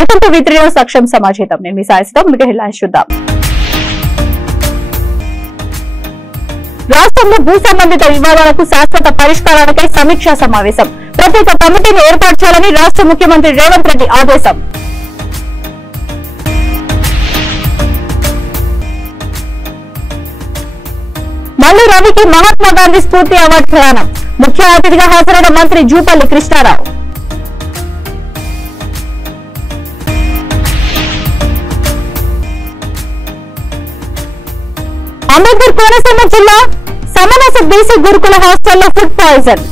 Welcome to V3 News సక్షం సమాజేతం. నేను మీ సాయిసితం. మీకు హెడ్లైన్స్ చూద్దాం. రాష్ట్రంలో భూ సంబంధిత వివాదాలకు శాశ్వత పరిష్కారానికై సమీక్షా సమావేశం. ప్రత్యేక కమిటీని ఏర్పాటు చేయాలని రాష్ట్ర ముఖ్యమంత్రి రేవంత్ రెడ్డి ఆదేశం. మల్లు రవికి మహాత్మా గాంధీ స్ఫూర్తి అవార్డు ప్రదానం. ముఖ్య అతిథిగా హాజరైన మంత్రి జూపల్లి కృష్ణారావు. అంబేద్కర్ కోనసీమ జిల్లా సమనస బీసీ గురుకుల హాస్టల్లో ఫుడ్ పాయిజన్.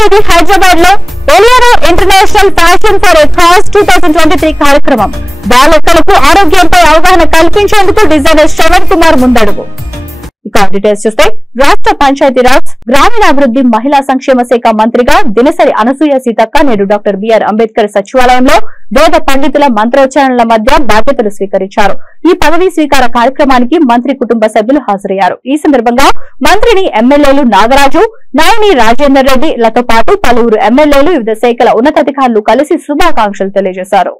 తేదీ హైదరాబాద్ లో ఎలియారో international fashion for a cause 2023 కార్యక్రమం. బాలికలకు ఆరోగ్యంపై అవగాహన కల్పించేందుకు డిజైనర్ శ్రవణ్ కుమార్ ముందడుగు. ఇక డీటెయిల్స్ చూస్తే రాష్ట్ర పంచాయతీరాజ్ గ్రామీణాభివృద్ధి మహిళా సంక్షేమ శాఖ మంత్రిగా దినసరి అనసూయ సీతక్క నేడు డాక్టర్ బిఆర్ అంబేద్కర్ సచివాలయంలో వేద పండితుల మంత్రోచ్చారణల మధ్య బాధ్యతలు స్వీకరించారు. ఈ పదవీ స్వీకార కార్యక్రమానికి మంత్రి కుటుంబ సభ్యులు హాజరయ్యారు. ఈ సందర్భంగా మంత్రిని ఎమ్మెల్యేలు నాగరాజు, నాయని రాజేందర్ రెడ్డి లతో పాటు పలువురు ఎమ్మెల్యేలు వివిధ శాఖల ఉన్నతాధికారులు కలిసి శుభాకాంక్షలు తెలియజేశారు.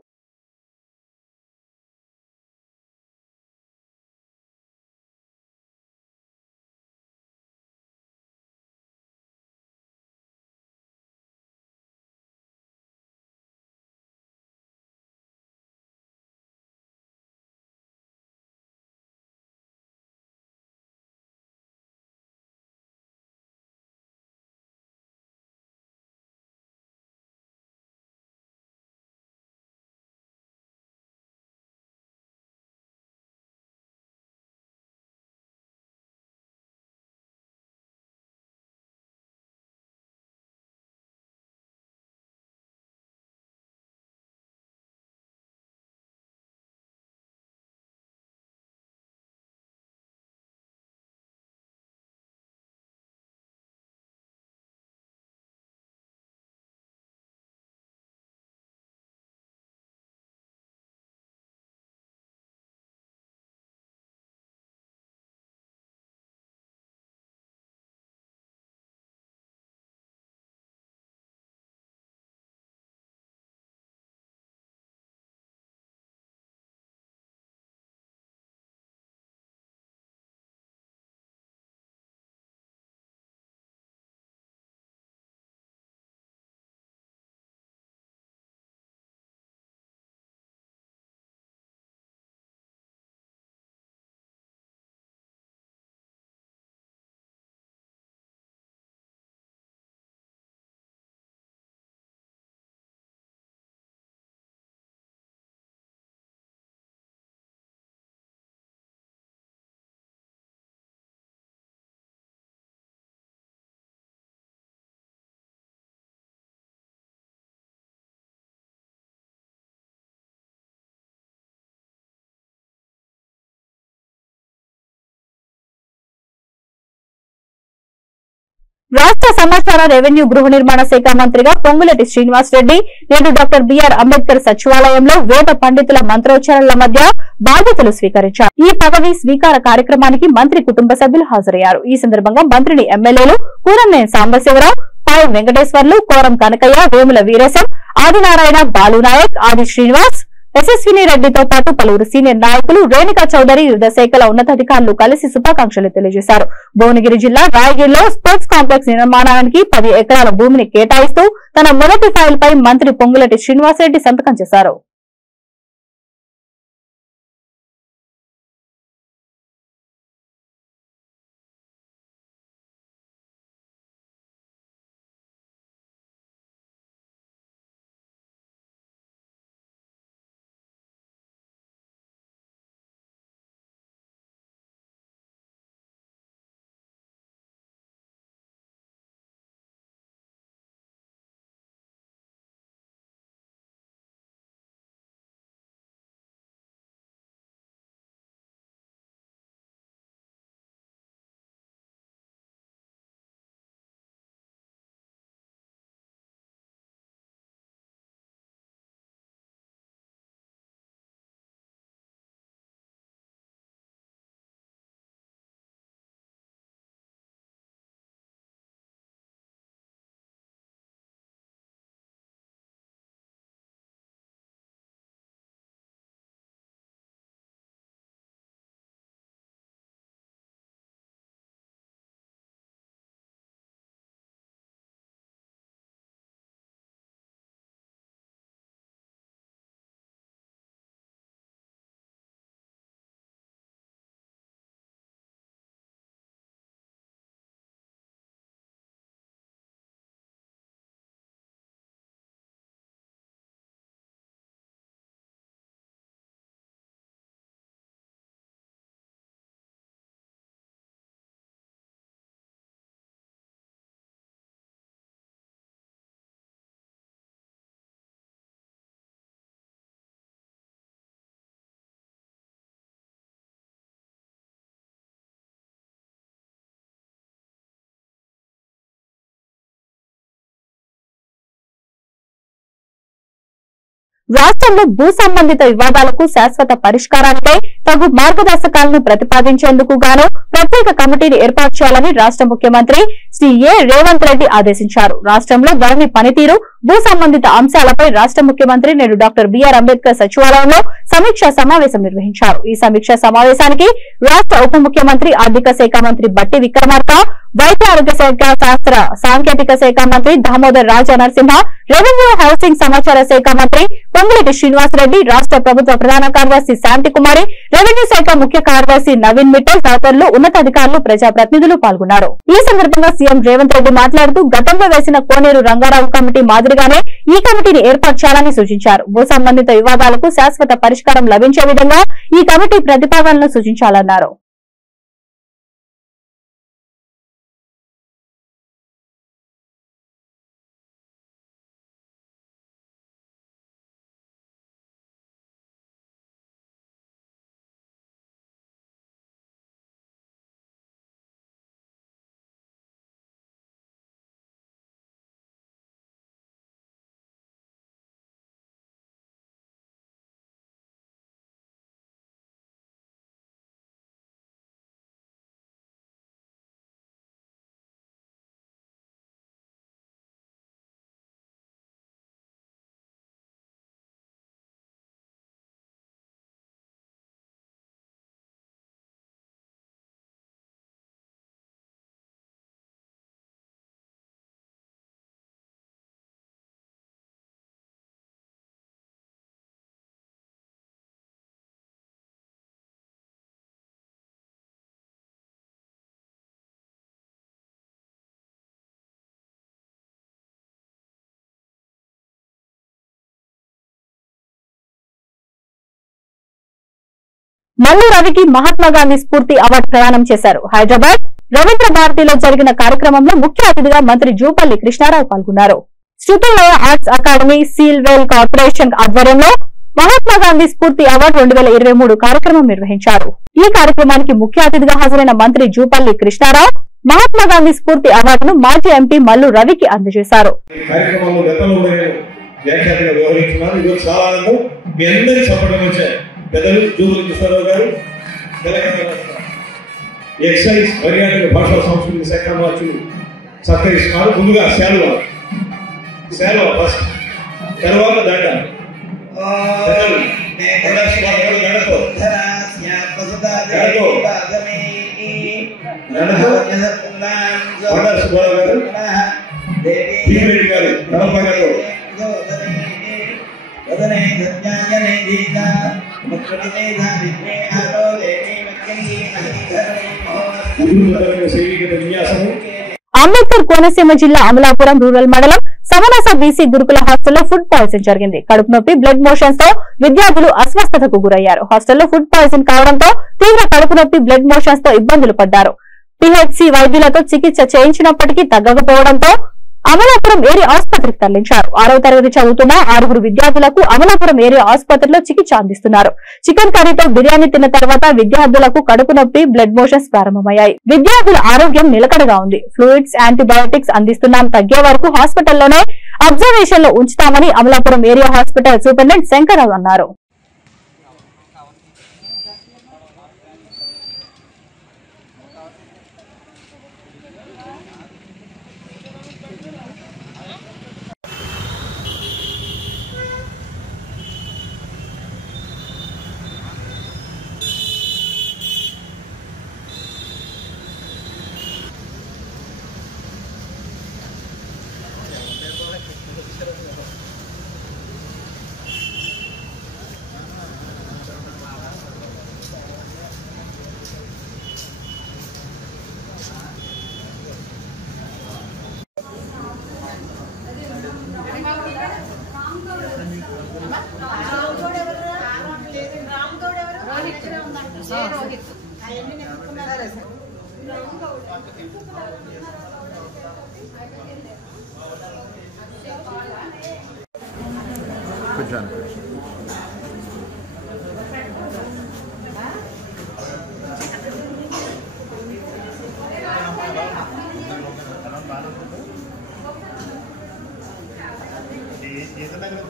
రాష్ట్ర సమాచార రెవెన్యూ గృహ నిర్మాణ శాఖ మంత్రిగా పొంగులేటి శ్రీనివాస్ రెడ్డి నేడు డాక్టర్ బిఆర్ అంబేద్కర్ సచివాలయంలో వేద పండితుల మంత్రోచ్చారణల మధ్య బాధ్యతలు స్వీకరించారు. ఈ పదవీ స్వీకార కార్యక్రమానికి మంత్రి కుటుంబ సభ్యులు హాజరయ్యారు. ఈ సందర్భంగా మంత్రిని ఎమ్మెల్యేలు కూరంనేని సాంబశివరావు, పాయ వెంకటేశ్వర్లు, కోరం కనకయ్య, వేముల వీరేశం, ఆదినారాయణ, బాలునాయక్, ఆది శ్రీనివాస్, యశస్విని రెడ్డితో పాటు పలువురు సీనియర్ నాయకులు, రేణుకా చౌదరి వివిధ శాఖల ఉన్నతాధికారులు కలిసి శుభాకాంక్షలు తెలియజేశారు. భువనగిరి జిల్లా రాయగిరిలో స్పోర్ట్స్ కాంప్లెక్స్ నిర్మాణానికి 10 ఎకరాల భూమిని కేటాయిస్తూ తన మొదటి ఫైల్ పై మంత్రి పొంగులేటి శ్రీనివాసరెడ్డి సంతకం చేశారు. రాష్ట్రంలో భూ సంబంధిత వివాదాలకు శాశ్వత పరిష్కారానికై తగు మార్గదర్శకాలను ప్రతిపాదించేందుకు గాను ప్రత్యేక కమిటీని ఏర్పాటు చేయాలని రాష్ట్ర ముఖ్యమంత్రి శ్రీ ఏ రేవంత్ రెడ్డి ఆదేశించారు. రాష్ట్రంలో ధరణి పనితీరు, భూ సంబంధిత అంశాలపై రాష్ట్ర ముఖ్యమంత్రి నేడు డాక్టర్ బిఆర్ అంబేద్కర్ సచివాలయంలో సమీక్షా సమావేశం నిర్వహించారు. ఈ సమీక్షా సమావేశానికి రాష్ట్ర ఉప ముఖ్యమంత్రి, ఆర్థిక శాఖ మంత్రి బట్టి విక్రమార్క, వైద్య ఆరోగ్య శాఖ, శాస్త్ర సాంకేతిక శాఖ మంత్రి దామోదర్ రాజా నరసింహ, రెవెన్యూ హౌసింగ్ సమాచార శాఖ మంత్రి పొంగులేటి శ్రీనివాసరెడ్డి, రాష్ట్ర ప్రభుత్వ ప్రధాన కార్యదర్శి శాంతికుమారి, రెవెన్యూ శాఖ ముఖ్య కార్యదర్శి నవీన్ మిట్టల్ తదితరులు, ఉన్నతాధికారులు, ప్రజాప్రతినిధులు పాల్గొన్నారు. ఈ సందర్భంగా సీఎం రేవంత్ రెడ్డి మాట్లాడుతూ గతంలో వేసిన కోనేరు రంగారావు కమిటీ మాదిరిగానే ఈ కమిటీని ఏర్పాటు చేయాలని సూచించారు. భూ సంబంధిత వివాదాలకు శాశ్వత పరిష్కారం లభించే విధంగా ఈ కమిటీ ప్రతిపాదనలు సూచించాలన్నారు. మల్లు రవికి మహాత్మాగాంధీ స్ఫూర్తి అవార్డు ప్రదానం చేశారు. హైదరాబాద్ రవీంద్ర భారతిలో జరిగిన కార్యక్రమంలో ముఖ్య అతిథిగా మంత్రి జూపల్లి కృష్ణారావు పాల్గొన్నారు. శృతులయ ఆర్ట్స్ అకాడమీ, సీల్వెల్ కార్పొరేషన్ ఆధ్వర్యంలో మహాత్మాగాంధీ స్ఫూర్తి అవార్డు 2023 కార్యక్రమం నిర్వహించారు. ఈ కార్యక్రమానికి ముఖ్య అతిథిగా హాజరైన మంత్రి జూపల్లి కృష్ణారావు మహాత్మాగాంధీ స్ఫూర్తి అవార్డును మాజీ ఎంపీ మల్లు రవికి అందజేశారు. పెద్దలు జూపల్లి కృష్ణారావు గారు, తెలంగాణ ఎక్సైజ్ పర్యాటక భాషా సంస్కృతి శాఖ మార్చులు సత్కరిస్తున్నారు. ముందుగా శాలువా ఫస్ట్, తర్వాత దండ. అంబేద్కర్ కోనసీమ జిల్లా అమలాపురం రూరల్ మండలం సమనస బీసీ గురుకుల హాస్టల్లో ఫుడ్ పాయిజన్ జరిగింది. కడుపు నొప్పి, బ్లడ్ మోషన్స్ తో విద్యార్థులు అస్వస్థతకు గురయ్యారు. హాస్టల్లో ఫుడ్ పాయిజన్ కావడంతో తీవ్ర కడుపు నొప్పి, బ్లడ్ మోషన్స్ తో ఇబ్బందులు పడ్డారు. పిహెచ్సి వైద్యులతో చికిత్స చేయించినప్పటికీ తగ్గకపోవడంతో అమలాపురం ఏరియా ఆసుపత్రికి తరలించారు. 6వ తరగతి చదువుతున్న 6 విద్యార్థులకు అమలాపురం ఏరియా ఆసుపత్రిలో చికిత్స అందిస్తున్నారు. చికెన్ కర్రీతో బిర్యానీ తిన్న తర్వాత విద్యార్థులకు కడుపు నొప్పి, బ్లడ్ మోషన్స్ ప్రారంభమయ్యాయి. విద్యార్థుల ఆరోగ్యం నిలకడగా ఉంది. ఫ్లూయిడ్స్, యాంటీబయాటిక్స్ అందిస్తున్నాం. తగ్గే వరకు హాస్పిటల్లోనే అబ్జర్వేషన్ లో ఉంచుతామని Amalapuram area hospital superintendent Shankarrao అన్నారు.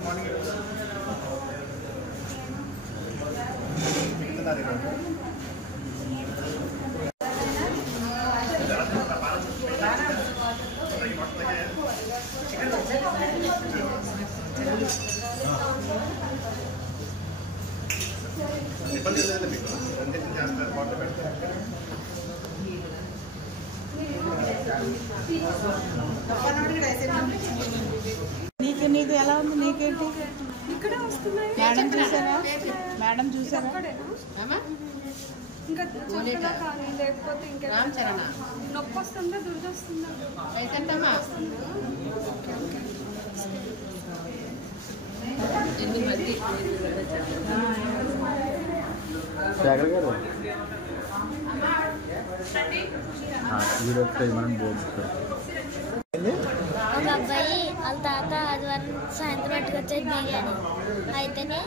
మార్నింగ్ ఇబ్బంది లేదు మీకు రెండింటిని చేస్తారు వాటర్ పెడతారు నీకు ఎలా ఉంది నీకేంటి ఇక్కడ వస్తున్నాయి మేడం చూసారా ఇంకా చక్కగా కానీ లేకపోతే ఇంకా నొప్పి వస్తుందా దురద వస్తుందా ఒక అబ్బాయి వాళ్ళ తాత ఆదివారం సాయంత్రం పట్టుకొచ్చేది బిర్యానీ అయితేనే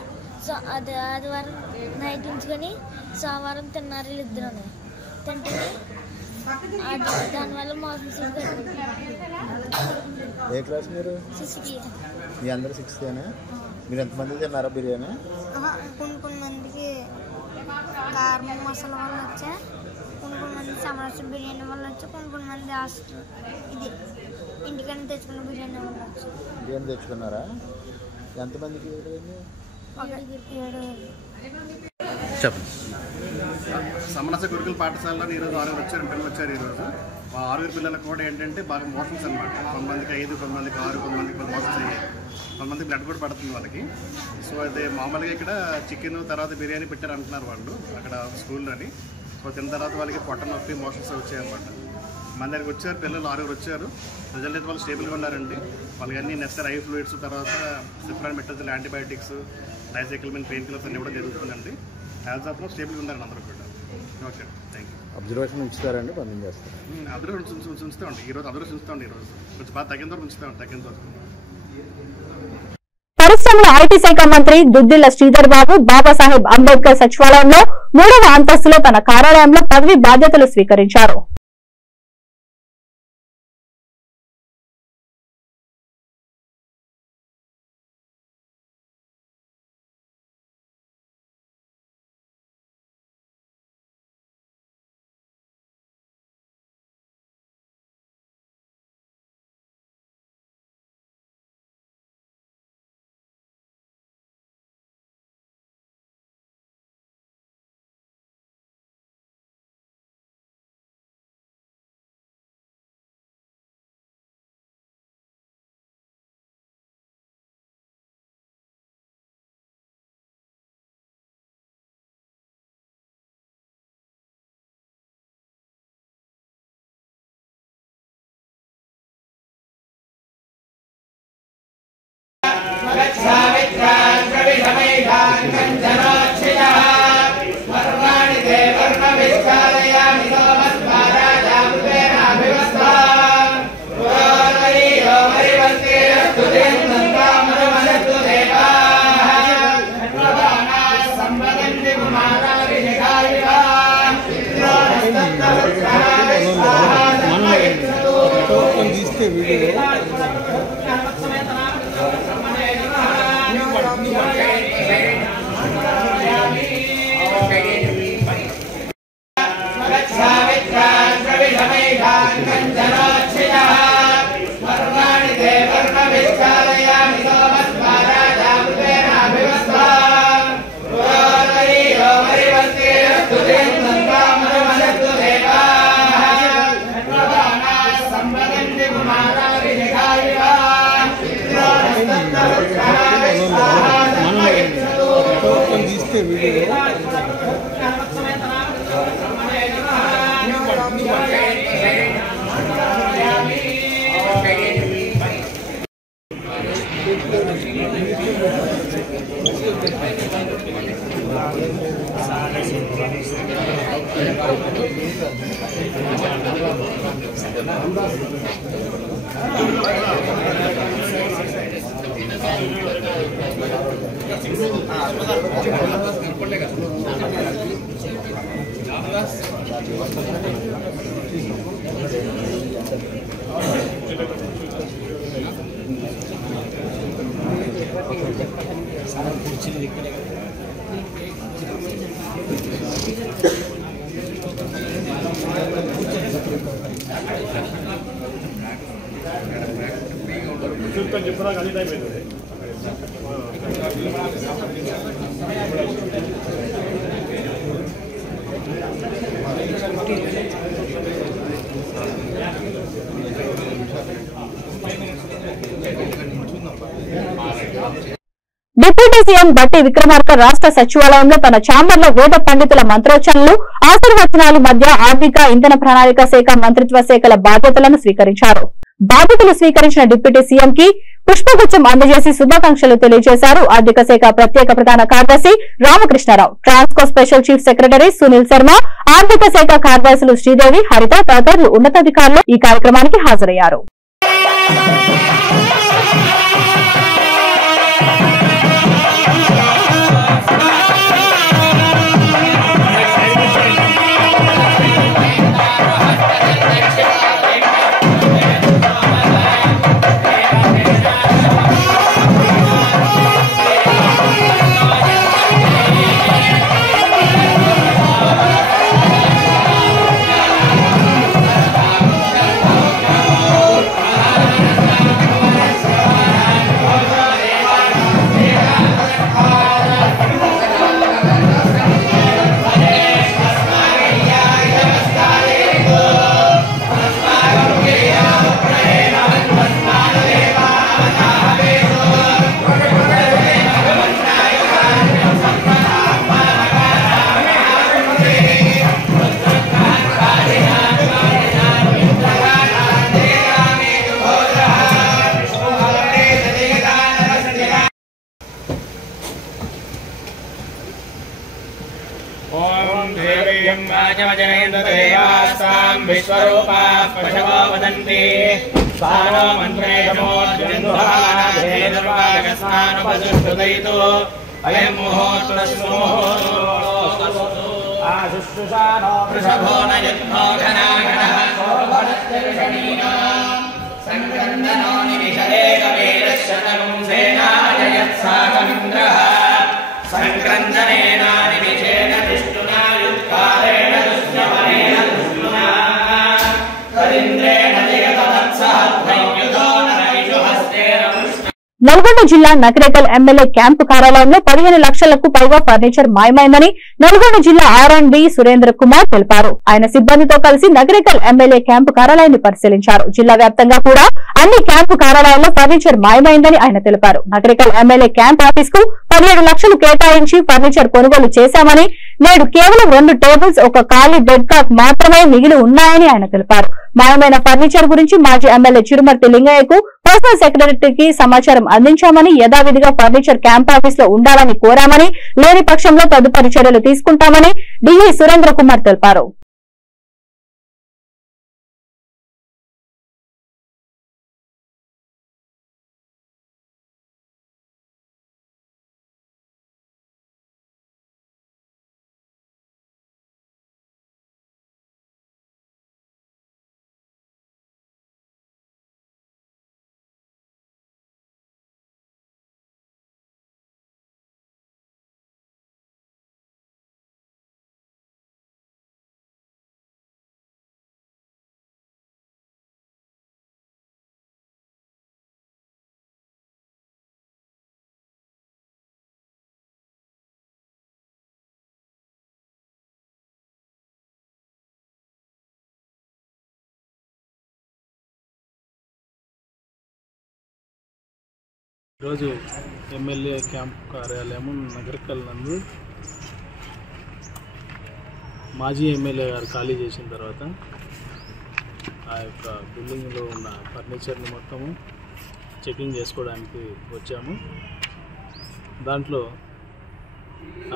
అది ఆదివారం నైట్ ఉంచుకొని సోమవారం తిన్నారు వీళ్ళిద్దరు తింటే దానివల్ల మోసం ఏ క్లాస్ మీరు? 6th. మీ అందరూ 6th మీరు ఎంతమంది తిన్నారా బిర్యానీ? కొన్ని మందికి కారం మసాలా వల్ల వచ్చా, కొన్ని మంది సమోసా బిర్యానీ వల్ల వచ్చా, కొన్ని మంది హాస్టల్ ఇది ఇంటికన్నా తెచ్చుకున్న బిర్యానీ వల్ల వచ్చా. బిర్యానీ తెచ్చుకున్నారా? ఎంతమందికి? 7. చెప్పండి. సమరస గురుకుల పాఠశాలలో ఈరోజు 6 పిల్లలు వచ్చారు. ఈరోజు ఆ 6 పిల్లలకు కూడా ఏంటంటే బాగా మోషన్స్ అనమాట. కొంతమందికి 5, కొంతమందికి 6, కొంతమందికి 10 మోషన్స్ అయ్యాయి. కొంతమంది బ్లడ్ కూడా పడుతుంది వాళ్ళకి. సో అదే మామూలుగా ఇక్కడ చికెన్ తర్వాత బిర్యానీ పెట్టారు అంటున్నారు వాళ్ళు అక్కడ స్కూల్లోని. సో తిన్న తర్వాత వాళ్ళకి పొట్ట నొప్పి మోషన్స్ వచ్చాయన్నమాట. మన దగ్గరికి వచ్చారు పిల్లలు 6 వచ్చారు. రిజల్ట్ అయితే వాళ్ళు స్టేబుల్గా ఉన్నారండి. వాళ్ళకి అన్ని నెక్స్ట్ ఐ ఫ్లూయిడ్స్ తర్వాత సిఫ్రాన్ మెట్రోజల్ యాంటీబయాటిక్స్ డైసైక్లమిన్ పెయిన్ కిల్లర్స్ అన్నీ కూడా జరుగుతుందండి. యాజ్ ఆఫ్ లో స్టేబుల్గా ఉన్నారండి అందరూ కూడా. Okay, thank you. అబ్జర్వేషన్ ఉంచుతారండి, పంపించేస్తారు. అందరూ ఉంచుతామండి. ఈరోజు అందరూ ఉంచుతామండి. ఈరోజు కొంచెం బాగా తగ్గిన వరకు ఉంచుతామండి. తగ్గిన వరకు. పరిశ్రమల ఐటీ శాఖ మంత్రి దుద్దిళ్ల శ్రీధర్ బాబు బాబాసాహెబ్ అంబేద్కర్ సచివాలయంలో 3వ అంతస్తులో తన కార్యాలయంలో పదవి బాధ్యతలు స్వీకరించారు. డిప్యూటీ సీఎం బట్టి విక్రమార్క రాష్ట్ర సచివాలయంలో తన ఛాంబర్లో వేద పండితుల మంత్రోచ్చరణలు ఆశీర్వచనాల మధ్య ఆర్థిక ఇంధన ప్రణాళిక శాఖ మంత్రిత్వ శాఖల బాధ్యతలను స్వీకరించారు. బాధ్యతలు స్వీకరించిన డిప్యూటీ సీఎం కి పుష్పగుచ్చం అందజేసి శుభాకాంక్షలు తెలియజేశారు. ఆర్థిక శాఖ ప్రత్యేక ప్రధాన కార్యదర్శి Ramakrishna Rao, Transco special chief secretary Sunil Sharma, ఆర్థిక శాఖ కార్యదర్శులు శ్రీదేవి, హరిత తదితరులు ఉన్నతాధికారులు ఈ కార్యక్రమానికి హాజరయ్యారు. నల్గొండ జిల్లా నకరేకల్ ఎమ్మెల్యే క్యాంపు కార్యాలయంలో 15 లక్షలకు పైగా ఫర్నిచర్ మాయమైందని నల్గొండ జిల్లా R&D సురేంద్ర కుమార్ తెలిపారు. ఆయన సిబ్బందితో కలిసి నకరేకల్ ఎమ్మెల్యే క్యాంపు కార్యాలయాన్ని పరిశీలించారు. జిల్లా వ్యాప్తంగా కూడా అన్ని క్యాంపు కార్యాలయాల్లో ఫర్నిచర్ మాయమైందని ఆయన తెలిపారు. నకరేకల్ ఎమ్మెల్యే క్యాంప్ ఆఫీస్ కు 17 లక్షలు కేటాయించి ఫర్నిచర్ కొనుగోలు చేశామని, నేడు కేవలం 2 టేబుల్స్, ఒక ఖాళీ బెడ్ కాక్ మాత్రమే మిగిలి ఉన్నాయని ఆయన తెలిపారు. మాయమైన ఫర్నిచర్ గురించి మాజీ ఎమ్మెల్యే చిరుమర్తి లింగయ్యకు పర్సనల్ సెక్రటరీకి సమాచారం అందించామని, యథావిధిగా ఫర్నిచర్ క్యాంప్ ఆఫీస్ లో ఉండాలని కోరామని, లేని పక్షంలో తదుపరి చర్యలు తీసుకుంటామని డిఐ సురేంద్ర కుమార్ తెలిపారు. ఈరోజు ఎమ్మెల్యే క్యాంప్ కార్యాలయం నగరకల్ నందు మాజీ ఎమ్మెల్యే గారు ఖాళీ చేసిన తర్వాత ఆ యొక్క బిల్డింగ్లో ఉన్న ఫర్నిచర్ని మొత్తము చెకింగ్ చేసుకోవడానికి వచ్చాము. దాంట్లో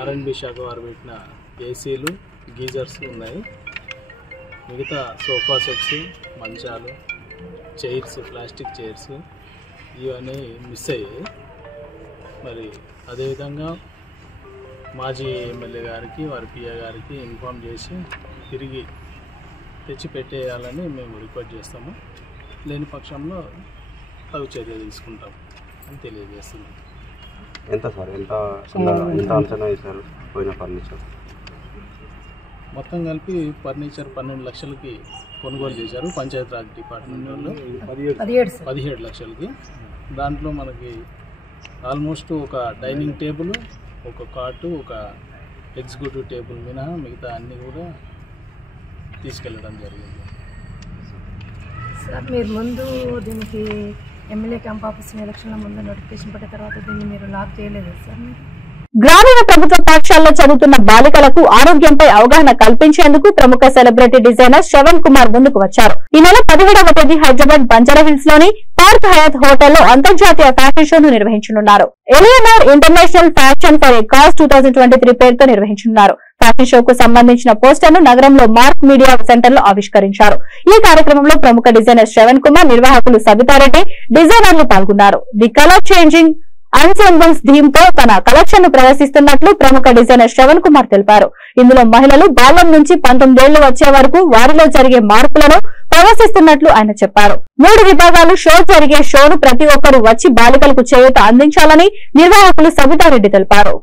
R&B శాఖ వారు పెట్టిన ఏసీలు, గీజర్స్ ఉన్నాయి. మిగతా సోఫా సెట్స్, మంచాలు, చైర్స్, ప్లాస్టిక్ చైర్స్ ఇవన్నీ మిస్ అయ్యాయి. మరి అదేవిధంగా మాజీ ఎమ్మెల్యే గారికి, వారి పిఏ గారికి ఇన్ఫామ్ చేసి తిరిగి తెచ్చి పెట్టేయాలని మేము రిక్వెస్ట్ చేస్తాము. లేని పక్షంలో తగు చర్య తీసుకుంటాం అని తెలియజేస్తున్నాం. ఎంత సార్, ఎంత అంచనా వేశారు పోయిన ఫర్నిచర్? మొత్తం కలిపి ఫర్నిచర్ 12 లక్షలకి కొనుగోలు చేశారు పంచాయతీరాజ్ డిపార్ట్మెంట్ వాళ్ళు 17 లక్షలకి. దాంట్లో మనకి ఆల్మోస్ట్ ఒక డైనింగ్ టేబుల్, ఒక కాటు, ఒక ఎగ్జిక్యూటివ్ టేబుల్ మినహా మిగతా అన్నీ కూడా తీసుకెళ్ళడం జరిగింది. సార్ మీరు ముందు దీనికి ఎమ్మెల్యే క్యాంప్ ఆఫీస్ ఎలక్షన్ల ముందు నోటిఫికేషన్ పడిన తర్వాత దీన్ని మీరు లాక్ చేయలేదు సార్? గ్రామీణ ప్రభుత్వ పాఠశాలలో చదువుతున్న బాలికలకు ఆరోగ్యంపై అవగాహన కల్పించేందుకు ప్రముఖ సెలబ్రిటీ డిజైనర్ శ్రవణ్ కుమార్ ముందుకు వచ్చారు. ఈ నెల 17వ తేదీ హైదరాబాద్ బంజారాహిల్స్ లోని పార్క్ హయాత్ హోటల్లో అంతర్జాతీయ ఫ్యాషన్ షోను నిర్వహించనున్నారు. Eleanor international fashion for a cause 2023 పేరుతో నిర్వహించనున్నారు. ఫ్యాషన్ షోకు సంబంధించిన పోస్టర్ ను నగరంలో మార్క్ మీడియా సెంటర్ లో ఆవిష్కరించారు. ఈ కార్యక్రమంలో ప్రముఖ డిజైనర్ శ్రవణ్ కుమార్, నిర్వాహకులు సబితారెడ్డి, డిజైనర్లు పాల్గొన్నారు. ది కలర్ చేంజింగ్ అన్సెంబుల్స్ థీమ్ తో తన కలెక్షన్ ను ప్రదర్శిస్తున్నట్లు ప్రముఖ డిజైనర్ శ్రవణ్ కుమార్ తెలిపారు. ఇందులో మహిళలు బాల్యం నుంచి 19 ఏళ్లు వచ్చే వరకు వారిలో జరిగే మార్పులను ప్రదర్శిస్తున్నట్లు ఆయన చెప్పారు. 3 విభాగాలు షో జరిగే షోను ప్రతి ఒక్కరూ వచ్చి బాలికలకు చేయూత అందించాలని నిర్వాహకులు సబితారెడ్డి తెలిపారు.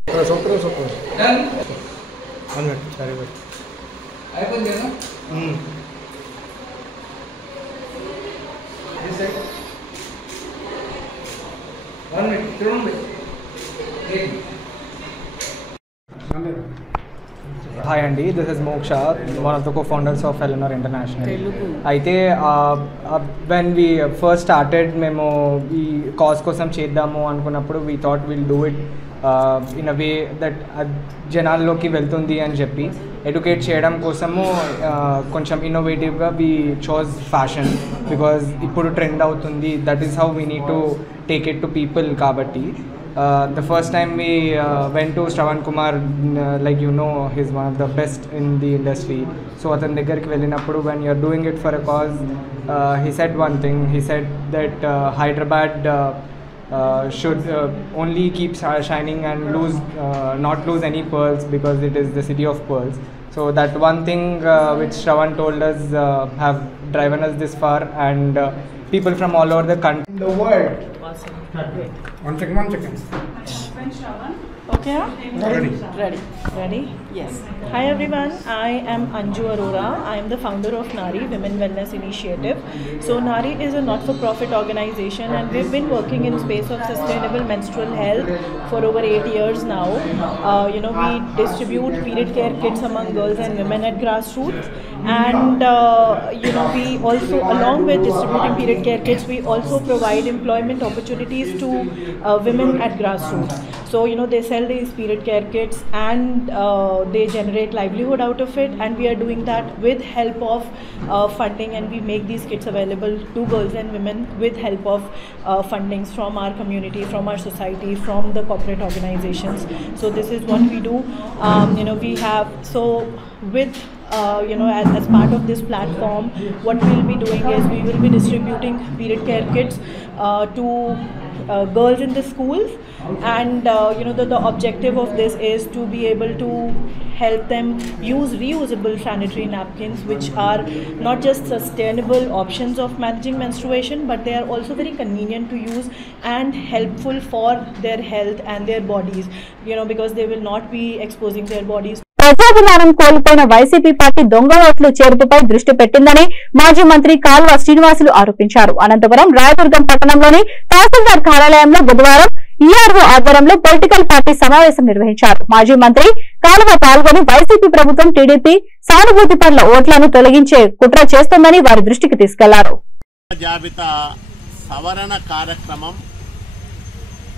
Hi Andy, this is Moksha, one of the co-founders of Eleanor International. అయితే when we first started మేము ఈ కాజ్ కోసం చేద్దాము అనుకున్నప్పుడు we thought we'll do it in a way that జనాల్లోకి వెళ్తుంది అని చెప్పి ఎడ్యుకేట్ చేయడం కోసము కొంచెం ఇన్నోవేటివ్గా we chose fashion because ఇప్పుడు ట్రెండ్ అవుతుంది. that is how we need to take it to people కాబట్టి the first time we went to Shravan Kumar, like you know, he's one of the best in the industry. So athan దగ్గరికి వెళ్ళినప్పుడు when you're doing it for a cause, he said one thing. He said that Hyderabad should only keep shining and not lose any pearls because it is the city of pearls. So that one thing which Shravan told us have driven us this far, and people from all over the country, the world. One second. Okay, ready? Yes. Hi everyone, I am Anju Arora. I am the founder of Nari Women Wellness Initiative. So Nari is a not-for-profit organization, and we've been working in space of sustainable menstrual health for over 8 years now. We distribute period care kits among girls and women at grassroots, and we also, along with distributing period care kits, we also provide employment opportunities to women at grassroots. So they sell these period care kits, and they generate livelihood out of it, and we are doing that with help of funding, and we make these kits available to girls and women with help of fundings from our community, from our society, from the corporate organizations. So this is what we do. We have, so with as part of this platform, what we'll be doing is we will be distributing period care kits to girls in the schools, and the objective of this is to be able to help them use reusable sanitary napkins, which are not just sustainable options of managing menstruation, but they are also very convenient to use and helpful for their health and their bodies, because they will not be exposing their bodies. ప్రజాభిమానం కోల్పోయిన YCP party దొంగ ఓట్ల చేర్పుపై దృష్టి పెట్టిందని మాజీ మంత్రి కాల్వ శ్రీనివాసులు ఆరోపించారు. అనంతపురం రాయదుర్గం పట్టణంలోని తహసీల్దార్ కార్యాలయంలో బుధవారం ఈఆర్ఓ ఆధ్వర్యంలో పొలిటికల్ పార్టీ సమావేశం నిర్వహించారు. మాజీ మంత్రి కాల్వ పాల్గొని వైసీపీ ప్రభుత్వం టీడీపీ సానుభూతి పట్ల ఓట్లను తొలగించే కుట్ర చేస్తోందని వారి దృష్టికి తీసుకెళ్లారు. జాబితా సవరణ కార్యక్రమం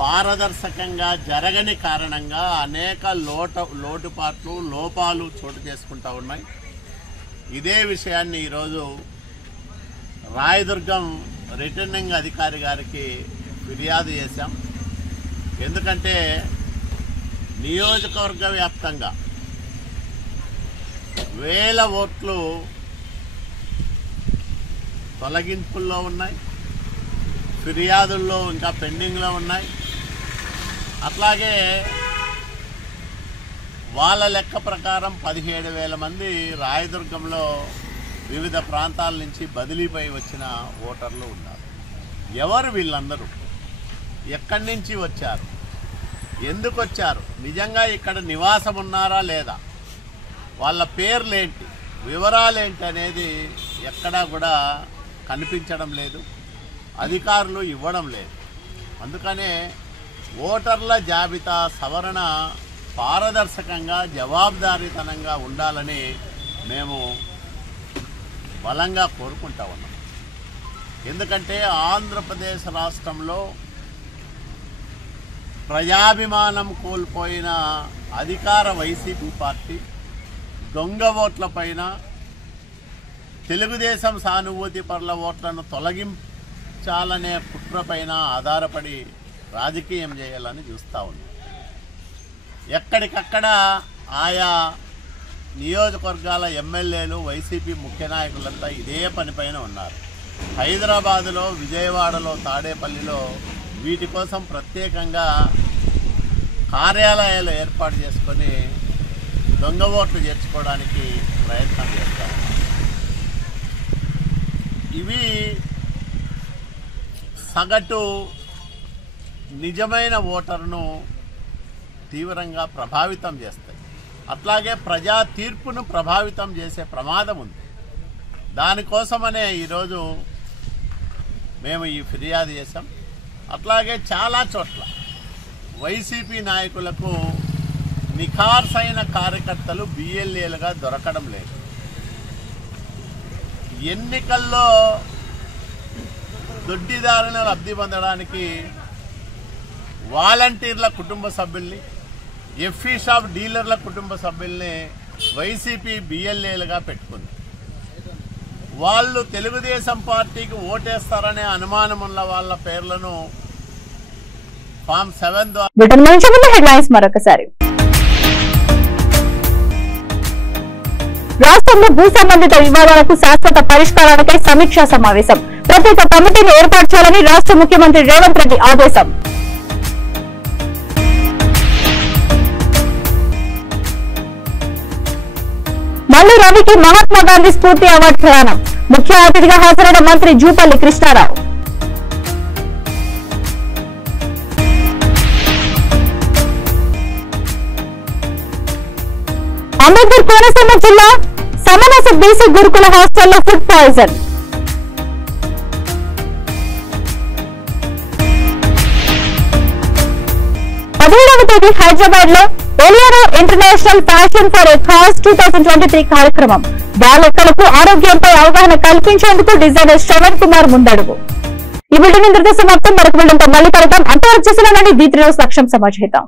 పారదర్శకంగా జరగని కారణంగా అనేక లోపాలు చోటు చేసుకుంటూ ఉన్నాయి. ఇదే విషయాన్ని ఈరోజు రాయదుర్గం రిటర్నింగ్ అధికారి గారికి ఫిర్యాదు చేశాం. ఎందుకంటే నియోజకవర్గ వ్యాప్తంగా వేల ఓట్లు తొలగింపుల్లో ఉన్నాయి, ఫిర్యాదుల్లో ఇంకా పెండింగ్లో ఉన్నాయి. అట్లాగే వాళ్ళ లెక్క ప్రకారం 17,000 మంది రాయదుర్గంలో వివిధ ప్రాంతాల నుంచి బదిలీపై వచ్చిన ఓటర్లు ఉన్నారు. ఎవరు వీళ్ళందరూ? ఎక్కడి నుంచి వచ్చారు? ఎందుకు వచ్చారు? నిజంగా ఇక్కడ నివాసం ఉన్నారా లేదా? వాళ్ళ పేర్లేంటి, వివరాలేంటి అనేది ఎక్కడా కూడా కనిపించడం లేదు, అధికారులు ఇవ్వడం లేదు. అందుకనే ఓటర్ల జాబితా సవరణ పారదర్శకంగా జవాబుదారీతనంగా ఉండాలని మేము బలంగా కోరుకుంటా ఉన్నాం. ఎందుకంటే ఆంధ్రప్రదేశ్ రాష్ట్రంలో ప్రజాభిమానం కోల్పోయిన అధికార వైసీపీ పార్టీ దొంగ ఓట్లపైన తెలుగుదేశం సానుభూతి పరుల ఓట్లను తొలగించాలనే కుట్రపైన ఆధారపడి రాజకీయం చేయాలని చూస్తూ ఉన్నాం. ఎక్కడికక్కడ ఆయా నియోజకవర్గాల ఎమ్మెల్యేలు వైసీపీ ముఖ్య నాయకులంతా ఇదే పనిపైన ఉన్నారు. హైదరాబాదులో, విజయవాడలో, తాడేపల్లిలో వీటి కోసం ప్రత్యేకంగా కార్యాలయాలు ఏర్పాటు చేసుకొని దొంగ ఓట్లు చేర్చుకోవడానికి ప్రయత్నం చేస్తారు. ఇవి సగటు నిజమైన ఓటరును తీవ్రంగా ప్రభావితం చేస్తాయి. అట్లాగే ప్రజా తీర్పును ప్రభావితం చేసే ప్రమాదం ఉంది. దానికోసమనే ఈరోజు మేము ఈ ఫిర్యాదు చేశాం. అట్లాగే చాలా చోట్ల వైసీపీ నాయకులకు నిఖార్సైన కార్యకర్తలు బిఎల్ఏలుగా దొరకడం లేదు. ఎన్నికల్లో దొడ్డిదారులను లబ్ధి పొందడానికి వాలంటీర్ల కుటుంబ సభ్యుల్ని, ఎఫ్ఈ షాప్ డీలర్ల కుటుంబ సభ్యుల్ని వైసీపీ బిఎల్ఏలుగా పెట్టుకుంది. వాళ్ళు తెలుగుదేశం పార్టీకి ఓటేస్తారనే అనుమానం ఉన్న వాళ్ళ పేర్లను ఫామ్ 7 ద్వారా హెడ్లైన్స్ మరొకసారి. రాష్ట్రంలో భూ సంబంధిత వివాదాలకు శాశ్వత పరిష్కారానికై సమీక్షా సమావేశం. ప్రత్యేక కమిటీని ఏర్పాటు చేయాలని రాష్ట్ర ముఖ్యమంత్రి రేవంత్ రెడ్డి ఆదేశం. మల్లు రవికి మహాత్మా గాంధీ స్ఫూర్తి అవార్డు ప్రదానం. ముఖ్య అతిథిగా హాజరైన మంత్రి జూపల్లి కృష్ణారావు. అంబేద్కర్ కోనసీమ జిల్లా సమనస బీసీ గురుకుల హాస్టల్లో ఫుడ్ పాయిజన్. తేదీ హైదరాబాద్ లో ఎలియారో international fashion for a cause 2023 కార్యక్రమం. బాలకలకు ఆరోగ్యంపై అవగాహన కల్పించేందుకు డిజైనర్ శ్రవణ్ కుమార్ ముందడుగు. ఈ బిల్డింగ్ ఇంతటితో సమాప్తం. మరొక బిల్డింగ్తో మళ్ళీ కలుద్దాం. అంతవరకు చూస్తున్నానండి. D3 న్యూస్ లక్ష్యం సమాజహితం.